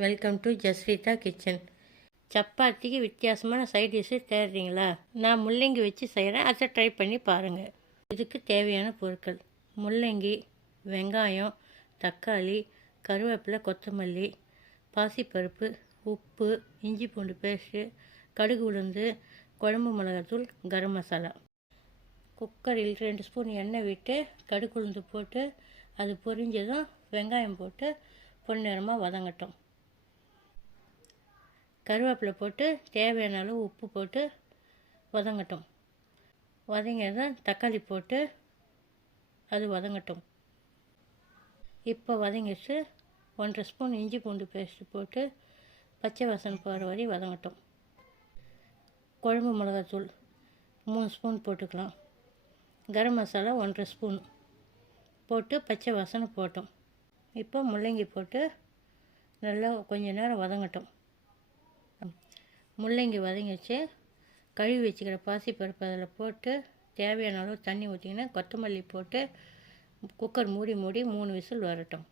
Welcome to ஜஸ்ரீதா kitchen. சப்பாத்திக்கு வித்தியாசமான side dish தேடுறீங்களா? நான் முள்ளங்கி வச்சு செய்கிறேன், அதை ட்ரை பண்ணி பாருங்கள். இதுக்கு தேவையான பொருட்கள்: முள்ளங்கி, வெங்காயம், தக்காளி, கருவேப்பிலை, கொத்தமல்லி, பாசிப்பருப்பு, உப்பு, இஞ்சி பூண்டு பேஸ்ட்டு, கடுகு உளுந்து, குழம்பு மிளகாத்தூள், கரம் மசாலா. குக்கரில் 2 ஸ்பூன் எண்ணெய் விட்டு கடுகு உளுந்து போட்டு அது பொரிஞ்சதும் வெங்காயம் போட்டு பொன்னிறமாக வதங்கட்டும். கருவேப்பிலை போட்டு தேவையான அளவு உப்பு போட்டு வதங்கட்டும். வதங்கியதும் தக்காளி போட்டு அது வதங்கட்டும். இப்போ வதங்கிச்சு 1.5 ஸ்பூன் இஞ்சி பூண்டு பேஸ்ட்டு போட்டு பச்சை வாசனை போகிற வரை வதங்கட்டும். குழம்பு மிளகாத்தூள் 3 ஸ்பூன் போட்டுக்கலாம். கரம் மசாலா 1.5 ஸ்பூன் போட்டு பச்சை வாசனை போட்டோம். இப்போ முள்ளங்கி போட்டு நல்லா கொஞ்ச நேரம் வதங்கட்டும். முள்ளங்கி வதங்கிச்சு. கழுவி வச்சுக்கிற பாசிப்பருப்பு அதில் போட்டு தேவையான அளவு தண்ணி ஊற்றிங்கன்னா கொத்தமல்லி போட்டு குக்கர் மூடி 3 விசில் வரட்டும்.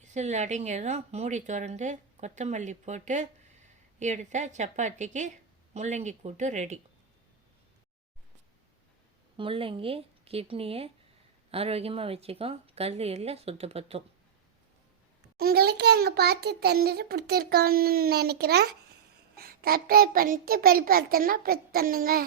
விசில் அடங்கியதும் மூடி திறந்து கொத்தமல்லி போட்டு எடுத்தால் சப்பாத்திக்கு முள்ளங்கி கூட்டு ரெடி. முள்ளங்கி கிட்னியை ஆரோக்கியமாக வச்சுக்கும், கல் எல்லாம் சுத்தப்படுத்தும். உங்களுக்கு எங்கள் பார்த்து தந்துட்டு பிடிச்சிருக்கோன்னு நினைக்கிறேன். சப்ஸ்கிரைப் பண்ணிட்டு பெல் பட்டனை ப்ரெஸ் பண்ணுங்கள்.